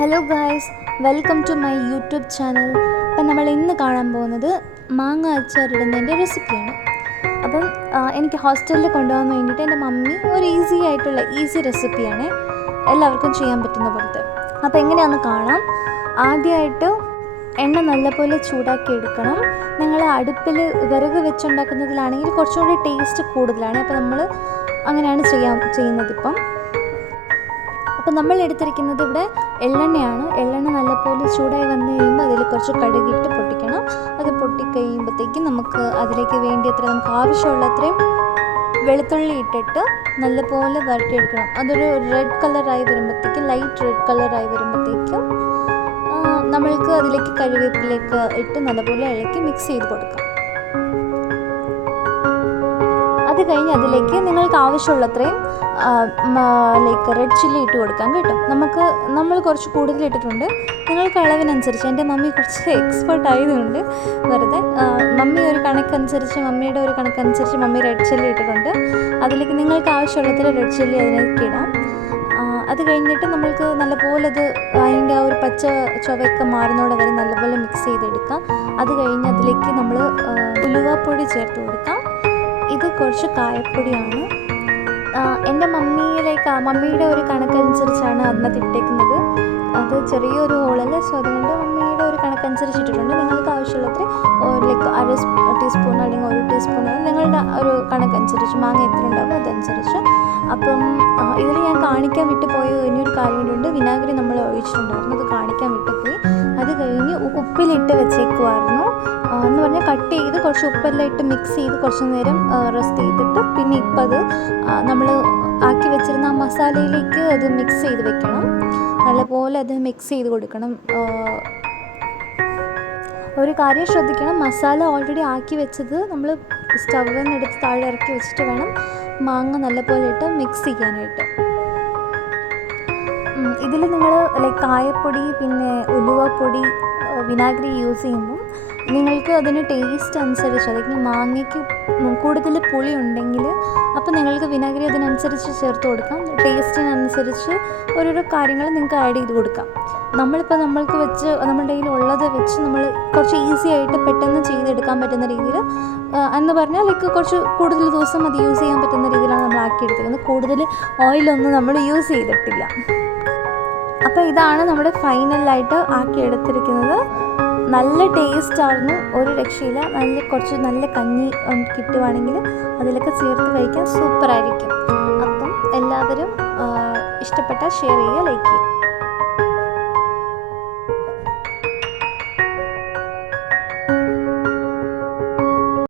Hello guys, welcome to my YouTube channel. അപ്പം നമ്മൾ ഇന്ന് കാണാൻ പോകുന്നത് മാങ്ങ അച്ചാറിടുന്നതിൻ്റെ റെസിപ്പിയാണ്. അപ്പം എനിക്ക് ഹോസ്റ്റലിൽ കൊണ്ടുപോകാൻ വേണ്ടിയിട്ട് എൻ്റെ മമ്മി ഒരു ഈസി റെസിപ്പിയാണ്, എല്ലാവർക്കും ചെയ്യാൻ പറ്റുന്ന പോലത്തെ. അപ്പോൾ എങ്ങനെയാണെന്ന് കാണാം. ആദ്യമായിട്ട് എണ്ണ നല്ലപോലെ ചൂടാക്കി എടുക്കണം. നിങ്ങൾ അടുപ്പിൽ വിറക് വെച്ചുണ്ടാക്കുന്നതിലാണെങ്കിൽ കുറച്ചുകൂടി ടേസ്റ്റ് കൂടുതലാണ്. അപ്പോൾ നമ്മൾ അങ്ങനെയാണ് ചെയ്യുന്നത് ഇപ്പം. അപ്പോൾ നമ്മൾ എടുത്തിരിക്കുന്നത് ഇവിടെ എള്ളെണ്ണയാണ്. എള്ളെണ്ണ നല്ലപോലെ ചൂടായി വന്നു കഴിയുമ്പോൾ അതിൽ കുറച്ച് കടുകിട്ട് പൊട്ടിക്കണം. അത് പൊട്ടിക്കഴിയുമ്പോഴത്തേക്കും നമുക്ക് അതിലേക്ക് വേണ്ടിയത്ര നമുക്ക് ആവശ്യമുള്ളത്രയും വെളുത്തുള്ളി ഇട്ടിട്ട് നല്ലപോലെ വരട്ടിയെടുക്കണം. അതൊരു റെഡ് കളറായി വരുമ്പോഴത്തേക്കും, ലൈറ്റ് റെഡ് കളറായി വരുമ്പോഴത്തേക്കും നമ്മൾക്ക് അതിലേക്ക് കറിവേപ്പിലേക്ക് ഇട്ട് നല്ലപോലെ ഇളക്കി മിക്സ് ചെയ്ത് കൊടുക്കാം. അത് കഴിഞ്ഞ് അതിലേക്ക് നിങ്ങൾക്ക് ആവശ്യമുള്ളത്രയും റെഡ് ചില്ലി ഇട്ട് കൊടുക്കാം കേട്ടോ. നമ്മൾ കുറച്ച് കൂടുതൽ ഇട്ടിട്ടുണ്ട്, നിങ്ങൾക്ക് അളവിനനുസരിച്ച്. എൻ്റെ മമ്മി കുറച്ച് എക്സ്പേർട്ട് ആയതുകൊണ്ട് വെറുതെ മമ്മിയുടെ ഒരു കണക്കനുസരിച്ച് മമ്മി റെഡ് ചില്ലി ഇട്ടിട്ടുണ്ട്. അതിലേക്ക് നിങ്ങൾക്ക് ആവശ്യമുള്ളത്ര റെഡ് ചില്ലി അതിലേക്ക് ഇടാം. അത് കഴിഞ്ഞിട്ട് നമ്മൾക്ക് നല്ലപോലെ അതിൻ്റെ ആ ഒരു പച്ച ചുവയൊക്കെ മാറുന്നതോടെ വരെ നല്ലപോലെ മിക്സ് ചെയ്തെടുക്കാം. അത് കഴിഞ്ഞ് അതിലേക്ക് നമ്മൾ ഉലുവാപ്പൊടി ചേർത്ത് കൊടുക്കാം. ഇത് കുറച്ച് കായപ്പൊടിയാണ്. എൻ്റെ മമ്മിയുടെ ഒരു കണക്കനുസരിച്ചാണ് അതിനകത്ത് ഇട്ടേക്കുന്നത്. അത് ചെറിയൊരു ഹോളല്ല, സോ അതുകൊണ്ട് മമ്മിയുടെ ഒരു കണക്കനുസരിച്ച് ഇട്ടിട്ടുണ്ട്. നിങ്ങൾക്ക് ആവശ്യമുള്ളത്ര അര ടീസ്പൂൺ അല്ലെങ്കിൽ 1 ടീസ്പൂൺ, നിങ്ങളുടെ ഒരു കണക്കനുസരിച്ച്, മാങ്ങ എത്ര ഉണ്ടാകും അതനുസരിച്ച്. അപ്പം ഇതിൽ ഞാൻ കാണിക്കാൻ വിട്ടുപോയ ഇനിയൊരു കാര്യം കൂടിയുണ്ട്. വിനാഗിരി നമ്മൾ ഒഴിച്ചിട്ടുണ്ടായിരുന്നു, അത് കാണിക്കാൻ വിട്ടുപോയി. അത് കഴിഞ്ഞ് ഉപ്പിലിട്ട് വെച്ചേക്കുമായിരുന്നു എന്ന് പറഞ്ഞാൽ കട്ട് ചെയ്ത് കുറച്ച് ഉപ്പെല്ലാം ഇട്ട് മിക്സ് ചെയ്ത് കുറച്ച് നേരം റെസ്റ്റ് ചെയ്തിട്ട് പിന്നെ ഇപ്പം അത് നമ്മൾ ആക്കി വെച്ചിരുന്ന ആ മസാലയിലേക്ക് അത് മിക്സ് ചെയ്ത് വെക്കണം. നല്ലപോലെ അത് മിക്സ് ചെയ്ത് കൊടുക്കണം. ഒരു കാര്യം ശ്രദ്ധിക്കണം, മസാല ഓൾറെഡി ആക്കി വെച്ചത് നമ്മൾ സ്റ്റവിൽ നിന്ന് എടുത്ത് താഴെ ഇറക്കി വെച്ചിട്ട് വേണം മാങ്ങ നല്ലപോലെ ഇട്ട് മിക്സ് ചെയ്യാനായിട്ട്. ഇതിൽ നിങ്ങൾ കായപ്പൊടി പിന്നെ ഉലുവപ്പൊടി വിനാഗിരി യൂസ് ചെയ്യുമ്പോൾ നിങ്ങൾക്ക് അതിന് ടേസ്റ്റ് അനുസരിച്ച്, അതായത് മാങ്ങയ്ക്ക് കൂടുതൽ പുളി ഉണ്ടെങ്കിൽ അപ്പോൾ നിങ്ങൾക്ക് വിനാഗിരി അതിനനുസരിച്ച് ചേർത്ത് കൊടുക്കാം. ടേസ്റ്റിനനുസരിച്ച് ഓരോരോ കാര്യങ്ങൾ നിങ്ങൾക്ക് ആഡ് ചെയ്ത് കൊടുക്കാം. നമ്മളിപ്പോൾ നമ്മുടെ കയ്യിൽ ഉള്ളത് വെച്ച് നമ്മൾ കുറച്ച് ഈസി ആയിട്ട് പെട്ടെന്ന് ചെയ്തെടുക്കാൻ പറ്റുന്ന രീതിയിൽ എന്ന് പറഞ്ഞാൽ കുറച്ച് കൂടുതൽ ദിവസം അത് യൂസ് ചെയ്യാൻ പറ്റുന്ന രീതിയിലാണ് നമ്മൾ ആക്കിയെടുത്തിരിക്കുന്നത്. കൂടുതൽ ഓയിലൊന്നും നമ്മൾ യൂസ് ചെയ്തിട്ടില്ല. അപ്പോൾ ഇതാണ് നമ്മുടെ ഫൈനലായിട്ട് ആക്കിയെടുത്തിരിക്കുന്നത്. നല്ല ടേസ്റ്റായിരുന്നു, ഒരു രക്ഷയില്ല. കുറച്ച് നല്ല കഞ്ഞി കിട്ടുവാണെങ്കിൽ അതിലൊക്കെ ചേർത്ത് കഴിക്കാൻ സൂപ്പറായിരിക്കും. അപ്പം എല്ലാവരും ഇഷ്ടപ്പെട്ടാൽ ഷെയർ ചെയ്യുക, ലൈക്ക് ചെയ്യുക.